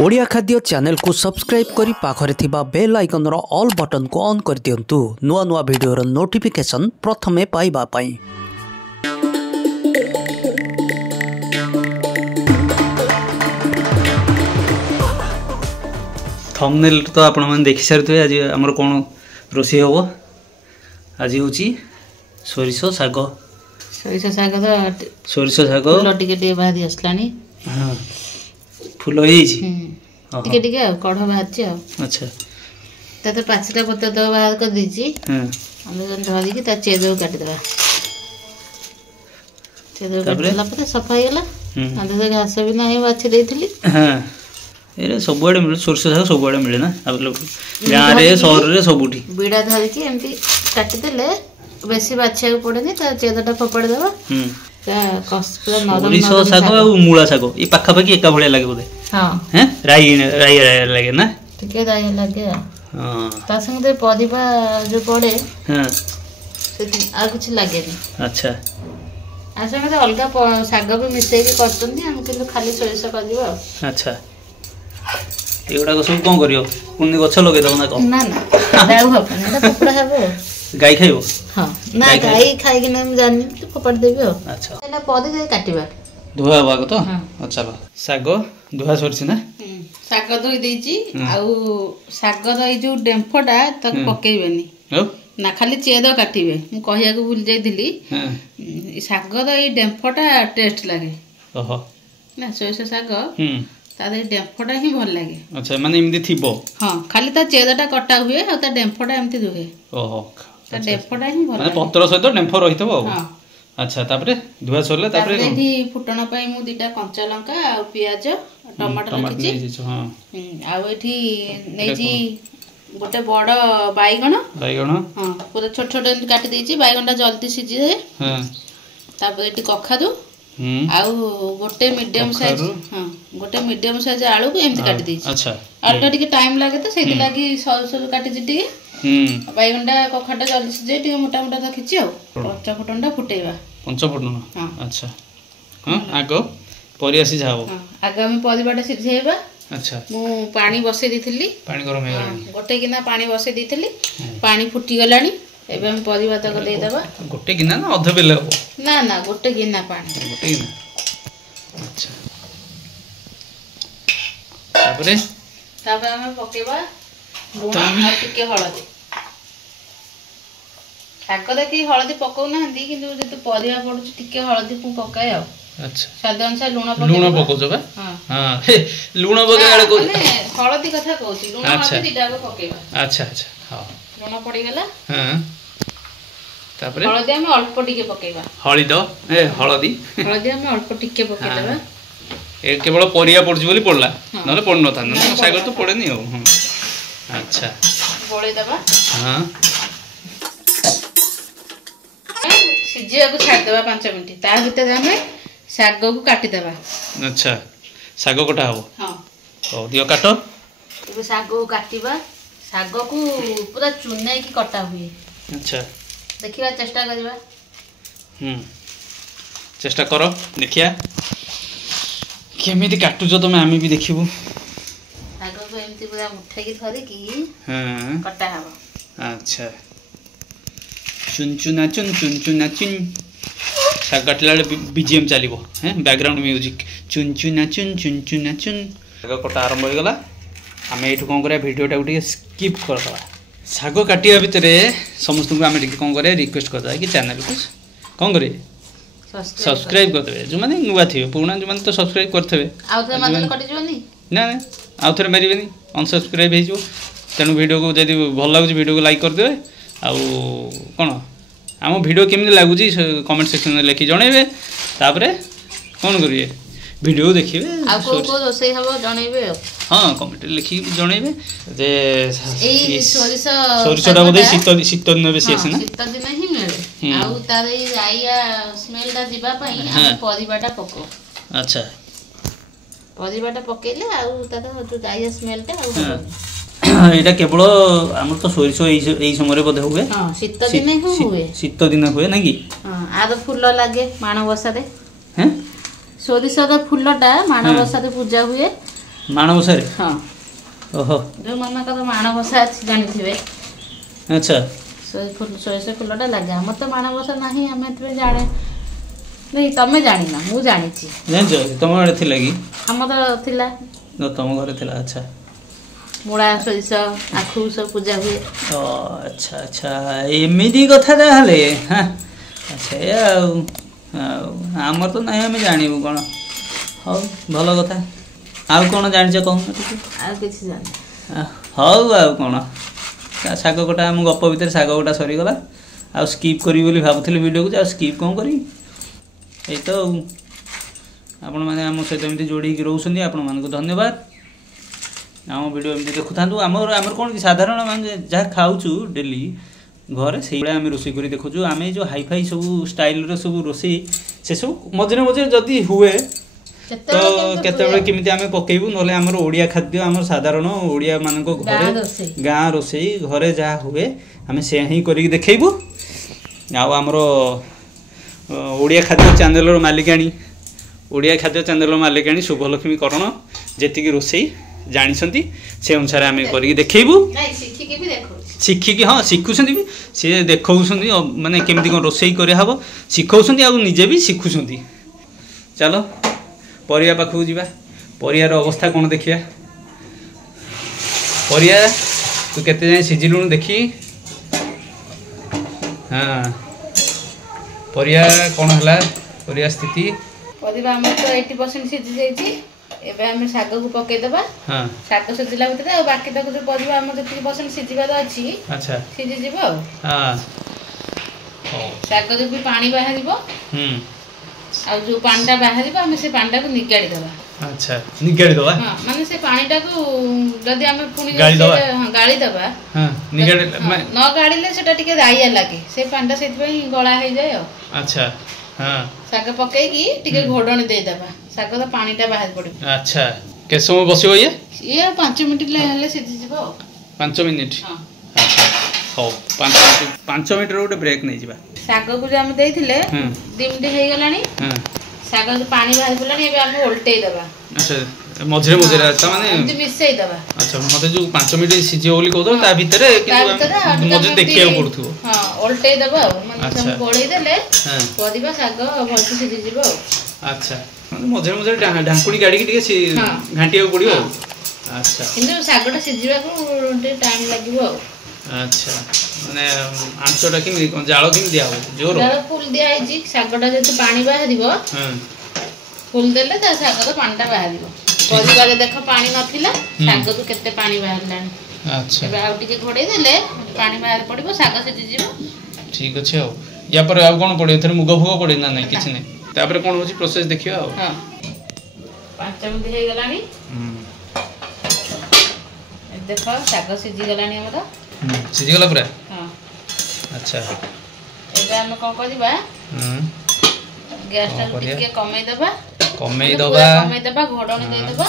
ओडिया खाद्य चैनल को सब्सक्राइब करी पाखरे थिबा बेल आइकन रो ऑल बटन को ऑन कर दियंतु नुआ नुआ वीडियो रो नोटिफिकेशन प्रथमे पाइबा पाई। थंबनेल तो आपण मन देखि सारथि आज हमर कोन रोसी होबो आज होची सोरिसो साग फूल टिके बाहरी असलानी। हां फूल होई छी टिके टिके कढ बाहरची। अच्छा तते पाछटा पत्ता तो बाहर कर दीची। हां हम जन धरी की ता चेदो काट देबा। चेदो काटला पते सफा गेला। अंदर घास भी नाही बाछि देथिली। हां एरे सबुआडे मिले सोरसो साग सबुआडे मिले ना गाँव रे शहर रे सबुठी बीड़ा धरी की एमती काटी देले बेसी बाछिया पड़ेनी ता चेदटा फोपाड़ देबा। सोरिसो साग आ मूला साग ई पाखा पाखी एका भले लागे बोले। हां हैं राई राई लागे ना टिके राई लागे। हां ता संगे परिबा जो पड़े हां से आ कुछ लागेनी। अच्छा आ संगे अलगा साग भी मिसई के करतनी हम किलो खाली सोरिसो कर दिबा। अच्छा एगुड़ा सब कौन करियो पुनी गछ लगे दो ना कौन ना ना दाउ हपन ना कुकुड़ा हेबो गाय खाइबो। हां ना गाय खाइ कि ना जानि तो फोपाड़ देबो। अच्छा एला पदे जाय काटिबा धुआ बाग तो अच्छा साग धुआ सरछि ना साग धोई देछि आउ साग द जो डेंफोटा तक पकेइबेनी ना खाली चेद काटिबे। मु कहिया को भूल जाइथिली। हां साग द ई डेंफोटा टेस्ट लागे। ओहो ना सोइसो साग तादे डेंफोटा ही भल लागे। अच्छा माने एमदी थिबो। हां खाली ता चेदटा कटा हुए आ ता डेंफोटा एमती दुहे। ओहो ता डेंफोटा ही भल माने पत्र सहित डेंफो रहितबो। हां अच्छा तापरे धुआ सरले तापरे एठी फुटण पई मु दुटा कंचा लंका आ प्याज टमाटर रखिछि। हां आ एठी नेजी गोटे बड़ बाईगण हां पूरा छोट छोट काटी देछि। बाईगणटा जल्दी सिझी जाए। हां तापर एठी कखादु आउ गोटे मीडियम साइज हां गोटे मीडियम साइज आलू को एमती काटी देछि। अच्छा आलूटा टिके टाइम लागे तो सेति लागि सरू सरू काटी जिटी। बाईगणटा कखाटा जल्दी सिझे टिके मोटा मोटा रखिछि। आ पंच फुटनटा फुटेबा पंच फुटन। हां अच्छा हां आगो परिया सिझाबो। हां आगा हम परिबाटा सिझेबा। अच्छा मु पानी बसे दिथिली। पानी गरम हे गलानी गोटे गिना पानी बसे दिथिली। पानी फुटी गलानी एबे हम परिबा तक दे देबा। गोटे गिना ना अध बेले हो ना ना गोटे गिना पानी गोटे गिना। अच्छा तापरे हम पकेबा लूण आ टिके हळदी। साग देखि हळदी पकौ नाहंदी किंतु जेतु परिबा पडुची टिके हळदी पु पकाय आ। अच्छा स्वाद अनुसार लूण पकौ जबा। हां हां लूण पके आले को माने हळदी कथा कहउची लूण हळदी दिटा को पकेबा। अच्छा अच्छा हां लूण पड़ी गेला। हां तापरे हळदी हम अल्प टिके पकेबा। हळदी ए हळदी हम अल्प टिके पके देबा। ए केवल परिया पड़छ बोली पड़ला नले पड़ न था ना सागर तो पड़ेनी हो। अच्छा बोले देबा। हां सिजिया को छाड़ देबा 5 मिनिट ता भीतर हमें साग को काटी देबा। अच्छा साग कटा हो। हां तो दियो काटो तो साग को काटीबा। साग को पूरा चुनाई की कटा हुए। अच्छा देखिबा चेष्टा करबा। चेष्टा करो देखिया केमिति काटु जो तुम आमी भी देखिबो। साग को एमती पूरा मुठे की धरे की हां कटा हबो। अच्छा चुन चुना चुन साग काटला बीजीएम चलिबो हैं बैकग्राउंड म्यूजिक चुन चुना चुन साग कटा आरंभ हो गला। आमे एठु कोन करे वीडियोटा उठी स्किप कर दवा। साग काटिया भितर समस्त को आमे कोन करे रिक्वेस्ट कर दवा कि चैनल को कोन करे सब्सक्राइब कर देबे। जो माने नुवा थिबे पुराना जो माने तो सब्सक्राइब करथबे आउ थरे माने कटि जवनी ना ना आउ थरे मारिबेनी अनसब्सक्राइब हे जो। तेनु वीडियो को जदी भल लागु वीडियो को लाइक कर देबे। आउ कोन आम वीडियो केमि लागु कमेंट सेक्शन में लिखि जणेबे। तापरे कोन करिए वीडियो देखिबे आ को रोसई हबो जणेबे। हां कमेंट लिखि जणेबे जे ए सोरिसोटा बोदे शीत दिन बेसी आसे ना शीत दिन ही मिले। आउ तार ई राइया स्मेलटा दिबा पई हम परिबाटा पको। अच्छा परिबाटा पकेले आउ तार जो राइया स्मेलटा आउ एटा केवल हमर तो सोरिसो एई समय रे बोधे हुए। हां शीत दिन ही हुए। शीत दिन हुए ना कि हां आरो फूल लागे माणबसा रे। हैं सोरिसर फूलटा माणबसा रे पूजा हुए। माणबसा रे हाँ ओहो जो मामा का तो माणबसा अच्छी जानी अच्छा सोरिष फुलटा लगे आम तो माणबसा ना आम जाने नहीं तमें जानी ना मु जानी जान तुम आड़े थी कि आम तो थिला तुम घर थी अच्छा मुड़ा सोरिष आखु सब पूजा हुए अच्छा अच्छा एमती कथा ताहले हाँ अच्छा आमर तो ना आम जानू कौन हाँ भल कथा आउ कौन जान कहूँ हौ आउ कौन शाग गोटा आम गप भितर शाग गोटा सरीगला आ स्किप करी बोली भावुली वीडियो को स्किप कौन करी ये तो आपण मैंने आम सहित एमती जोड़ी रोचे आपण मानक धन्यवाद आम वीडियो एमती देखु था आमर आमर कौन साधारण माने जहाँ खाऊँ डेली घरे से आम रोषे कर देखु आम जो हाई फाई सब स्टाइल सब रोषे से सब मझे मझे जदि हुए तो केतबेले केमिति आमे पकेबू नले हमर ओडिया खाद्य हमर साधारण ओडिया मानक घरे गाँ रोषे घरे जहाँ हुए आमे से ही करी देखैबू आ हमर ओडिया खाद्य चैनल मालिकाणी ओडिया खाद्य चैनल मालिकाणी शुभलक्ष्मी करण जेतिकी रोषे जानिसंती से अनुसार आमे करी देखैबू शिखिकी हाँ शिखुछंती भी से देखौछंती माने केमिति कोन रोषे करे हबो शिखौछंती आ निजे भी शिखुछंती चलो परिया पाखु जीवा परियार अवस्था कौन देखिया परिया तू केते जाए सिझिलुनु देखी हाँ परिया कौन हला परिया स्थिति परिया हम तो 80% सिझि जाईची एबे हम साग को पके देबा हां साग सिझिला भीतर आ बाकी तक जो परिया हम जति परसेंट सिझिबा अछि अच्छा सिझि जीवो हां साग जो भी पानी बाहरिबो आ जो पांडा बाहर आम से पांडा को निगाड़ी दबा अच्छा निगाड़ी दबा हां माने से पानीटा को जदी हम पुनी गाड़ी दबा हां निगाड़ी न गाड़ीले सेटा टिके दाइया लागे से पांडा सेति पई गळा हे जाय अच्छा हां साग पके की टिके घोडणी दे दबा साग तो पानीटा बाहर पड़े अच्छा के समय बसियो ये 5 मिनिट ले सिद्धि जीवो 5 मिनिट हां हो 5 मिनिट रो ब्रेक नै जीवा साग को जो हम देथिले 2 मिनिट हे गलानी साग जो पानी बाहर पड़लानी एबे हम उल्टे दबा अच्छा मझरे मझरे त माने हम मिसई दबा अच्छा मते जो 5 मिनिट सिझियो बोली कहतो ता भीतर मझे देखिया पड़थो हां उल्टे दबा माने हम गोळई देले पदिबा साग भलसे सिझि जीवो अच्छा माने मझरे मझरे ढांकुड़ी गाड़ी के टिके घांटिया पड़ियो अच्छा किंतु सागटा सिझिबा को टाइम लागिवो अच्छा माने आंसोटा कि जाळ कि दिया हो जोर जाळ फुल दिया है जी सागटा जते पानी बाहरिबो फुल देले ता साग तो पानीटा बाहरिबो परिबा जे देखो पानी नथिला साग तो केते पानी बाहरलानी अच्छा एबे आ टिके घोड़े देले पानी बाहर पड़िबो साग सिझि जीवो ठीक अछि हो या पर आ कोन पड़े एथरे मुग फुग पड़े ना नहीं किछ नहीं तापर कोन होची प्रोसेस देखियो आ हां 5 मिनिट हे गलानी देखो साग सिझि गलानी हमरा सिझी गला पूरा हां अच्छा एबे हम कोन करबा गैस टा टिके कमै दबा घोडणी दे दबा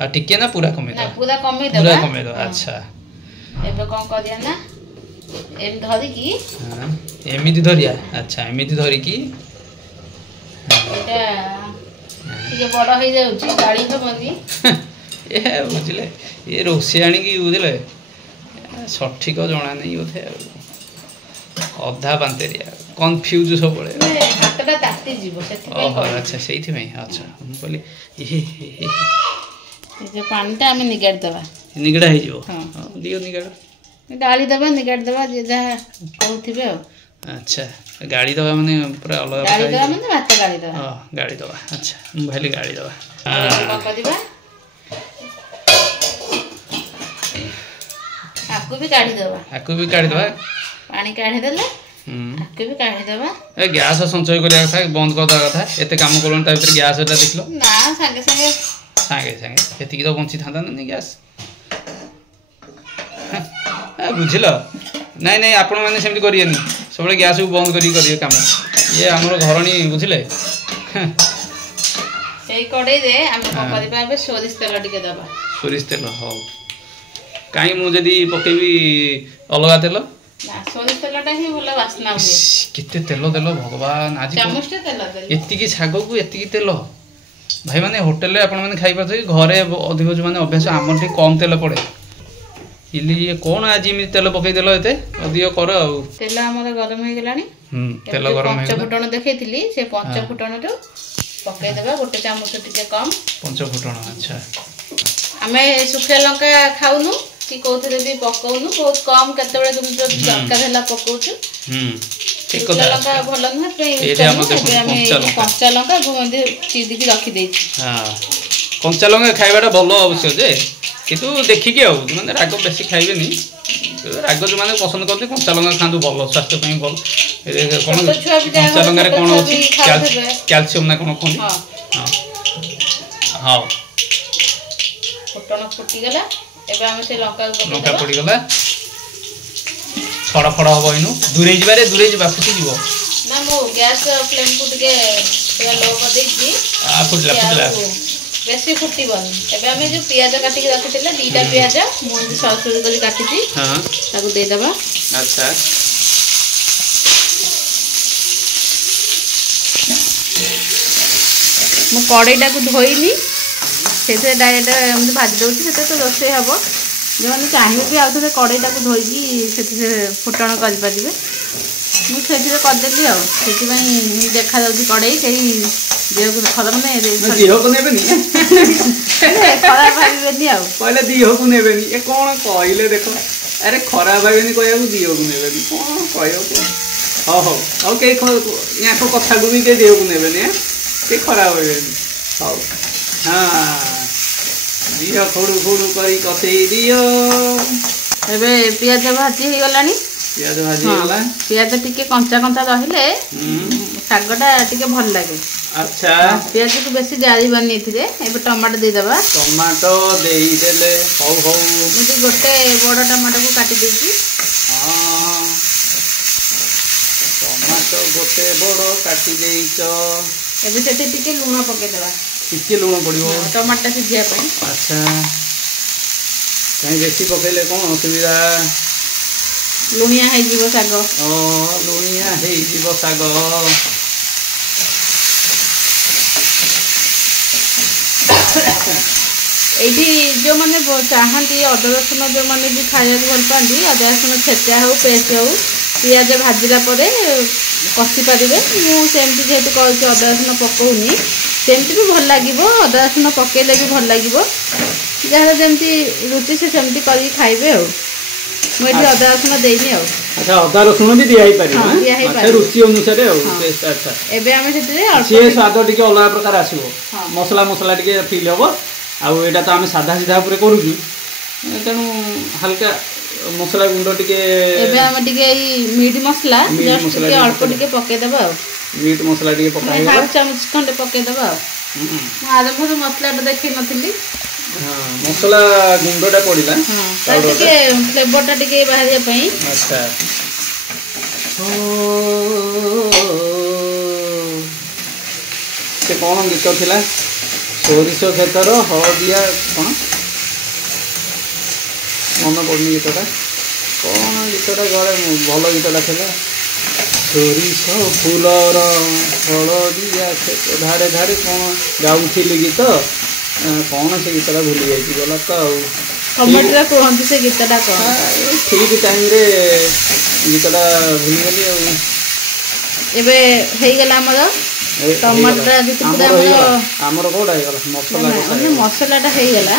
आ टिके ना पूरा कमै दबा ना पूरा कमै दबा अच्छा एबे कोन करिया ना एम धरि की हां एमिति धरिया अच्छा एमिति धरि की एटा टिके बड़ होई जाउची गाड़ी हबनी ए बुझले ये रोसे आनी की बुझले सठिक जना नहीं बोधे अधा बांतेरिया कन्फ्यूज सब बड़े हाथटा ताती जीवो सेति ओह अच्छा सेति में अच्छा हम बोली ये जे पानीटा हम निगाड़ दबा निगड़ा हे जो हां दियो निगड़ा गाड़ी दबा निगाड़ दबा जे जा कहउथिबे अच्छा गाड़ी दबा माने पूरा अलग गाड़ी दबा माने भात गाड़ी दबा हां गाड़ी दबा अच्छा हम भाली गाड़ी दबा हां कदिबा आकु भी काढी दबा पानी काढी देले आकु भी काढी दबा ए गैस संचय करिया था बंद कर दवा था एते काम करन ता भीतर गैस एटा देखलो ना संगे संगे एति की तो बंची थांदा नहीं गैस ए बुझिलो नहीं नहीं आपण माने सेमति करियनी सबले गैस को बंद करियो काम ये हमरो घरणी बुझिले सेई कड़े दे हम को करबा बे सोरिष तेल टिके दबा सोरिष तेल हो काई मु जदी पकेबी अलगा तेल ना सोरिष तेलटा ही भलो वासना हुए केते तेल देलो भगवान आज चामचटे तेल देलो एति की सागो को एति की तेल भाई माने होटल रे आपण माने खाई पाथे घरे अधिक जो माने अभ्यास हमर ठी कम तेल पड़े इली ये कोन आज इमि तेल पकई देलो एते अधिक कर आ तेल हमर गरम हो गेलानी तेल गरम हो पंच फुटण देखैतिली से पंच फुटण जो पकई देबा गोटे चामच टिके कम पंच फुटण अच्छा हमें सुखिया लंका खाउनु कि कोथे भी पकाउनु बहुत कम केते बेले तुम जो दरकार हैला पकाउछु ठीक कथा लंका भल न पे एटा हम देखो कंचा लंका घुमंदी चीदी की रखी देई हां कंचा लंका खाइबाटा भलो अवश्य जे किंतु देखि के माने राग बेसी खाइबेनी राग जो माने पसंद करते कंचा लंका खांदु भलो स्वास्थ्य पई भल कोन कंचा लंका रे कोन अछि कैल्शियम ना कोन कोन हां हां फुटण फुटी गला एबे हम से लंका पड़ी गला फड़ा फड़ा हो इनु दूरे जिबा फुटी जीवो ना मो गैस फ्लेम को टिके पूरा लो कर देछि आ फुटला बेसी फुटीबन एबे हम जो प्याज काटी के रखितले दीटा प्याज मोंदी ससुर कर काटी दी हां ताको दे देबा अच्छा मो कड़ाईटा को धोइली से डायरेक्ट हम भाजी दउछि से तो रोसे हबो जो मैंने चाहिए भी आउ थे कड़ाईटा को धोईकी से फुटण कर मुझे करदेली आई देखा जाऊँ कड़ाई कहीं देह को खराब देह को ने खराब भावेनि कहले देह को ने कौन कहले देख अरे खराब भावेनि कह देह को ने कौन कह हाँ हाँ कई यहाँ कथा को भी देह को ने खराब भावेनि हाँ हाँ दियो खोड़ू खोड़ू करी कथई दियो एबे पियाज भाजी हे गलानी पियाज भाजी गला पियाज टिके कंचा कंचा रहिले सागटा टिके भल लागे अच्छा पियाज को बेसी जारी बनी थिले एबे टमाटो दे देबा टमाटो देई देले हौ हौ मुझे गोटे बड़ टमाटो को काटी देछि हां टमाटो गोटे बड़ काटी देइछो एबे सेते टिके लूण पके देबा टिके लूण पड़िबो टमाटो सिझिया पई अच्छा कहीं बेसी पकेले कोन असुविधा लुणिया है जीव साग ओ लुणिया है जीव साग एठी जो माने चाहती अदा रसुन जो माने भी खाया भल पाती अदा रसुन छेचा हो पेस्ट हो पियाज भाजिला परे कषि पारे मुझे जेहेतु कहूँ अदा रसुन पकाउनी सेमती भी भल लगे अदा रसुन पकेले भी भल लगे जहाँ जमी रुचि से सेमती कर खाइबे मुझे अदा रसुन देनी अच्छा अदा रसुन भी दिया ही रुचि अनुसार अच्छा एबे हम से स्वाद टिके अलग प्रकार आसीबो मसला मसला टिके फील होबो आउ एटा तो आम साधा सीधा पूरे करूँ तेणु हल्का मसला गुंड टिके मीट मसला जस्ट टिके अल्प टिके पकेदेबा मीट मसला टिके पकाई हाफ चामच खंडे पकेदेबा आरंभ रो मसला देखि नथिली हां मसला गुंडटा पड़िला हां टिके फ्लेवरटा टिके बाहरिया पई अच्छा से कौन गीत थिला सोरिष क्षेत्र हलदिया कौन मन पड़नी गीतटा कौन गीतटा गले भल गीतटा था सोरिष फूलर हलदिया धारे धारे कौन गाँली गीत कौन से गीतटा भूली जाइए गला तो कमेंट कहते से गीतटा ठीक टाइम रे गीतटा भूलीगली एबे हे गला हमर टमाटर आमर कोड़ा हे गला मसला मतलब मसलाटा हे गला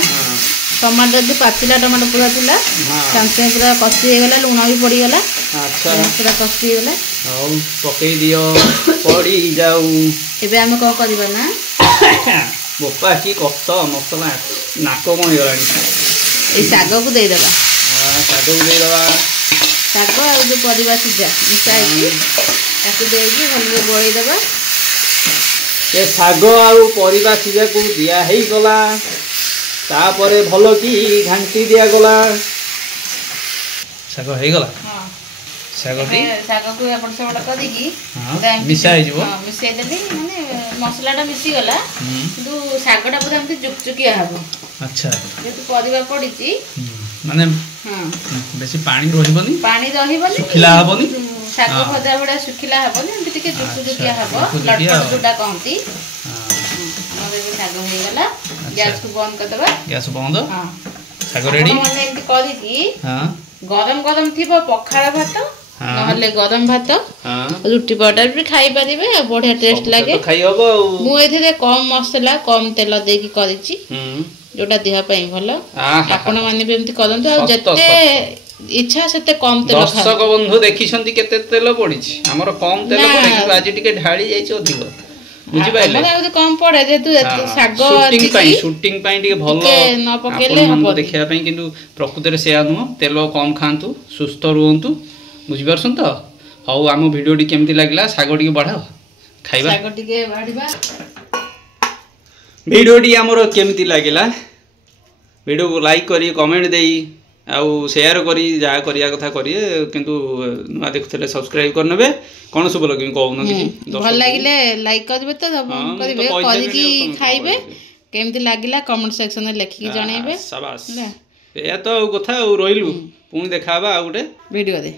टमाटर जो पाचिला टमाटर पूरा थिला सामसे पूरा कसी हे गला लूण भी पड़ी गला अच्छा पूरा कसी हे गला औ पकई दियो पड़ी जाऊ एबे हम को करबा ना बोपा की कष्ट मसला नाक कोन गलानी ए साग को दे देबा हां साग को दे देबा साग और जो परिबा सिजा मिसाई ताकू देगी भले गोळई देबा ए साग आउ परिबा सिजा को दिया हेई गला तापरे भलो की घांटी दिया गला साग हेई गला हां साग को अपन से बड़ा कर देगी मिसाई जीवो हां मिसाई देली माने मसलाटा मिसी गला किंतु सागटा पूरा हमते जुकजुकिया हबो अच्छा जे तू परिबा पड़ीची माने हां बेसी पानी रहिबनी सुखिला हबनी साग भजा बड़ा सुखिला हबनी एमती टिके जुकजुकिया हबो लटपट जोटा कहंती हां हमरे साग ଶାଗ ହେଇଗଲା ଗ୍ୟାସ କୁ ବନ୍ଦ କରିଦବା ଗ୍ୟାସ ବନ୍ଦ ହଁ ଶାଗ ରେडी ମାନେ ଏମିତି କରିକି हां गरम गरम थिबो पखाळ भात नहले गरम भात रुटी बटर भी खाई परिबे बढ़िया टेस्ट लागे खाई हबो मु एथिरे कम मसला कम तेल देकी करिछि जोटा देह पई भलो आपण माने भी एमती करंतु आ जत्ते इच्छा सेते कम तेल खा दर्शक बंधु देखिसंती केते तेल पडिछि हमर कम तेल पडे कि आज टिके ढाळी जाइछ अधिक बुझि पाइले हमरा कम पड़े जेतु साग शूटिंग पई टिके भलो न पकेले हम देखिया पई किंतु प्रकृति रे से आनु तेल कम खांतु सुस्थ रहंतु बुझि परसन त हौ आम वीडियो टी केमती लागला साग टी बढ़ाओ खाइबा साग टिके बाडीबा वीडियो टी हमर केमती लागला वीडियो को लाइक करी कमेंट देई आउ शेयर करी जा करिया कथा करिए किंतु नुआ देखुथले सब्सक्राइब करनबे कोन सब लगे कहू न कि भल लागिले लाइक करबे त करबे करिकी खाइबे केमती लागिला कमेंट सेक्शन में लिखि जणेबे शाबाश ए तो कथा रहिलु पुनी देखाबा आ गुटे वीडियो दे।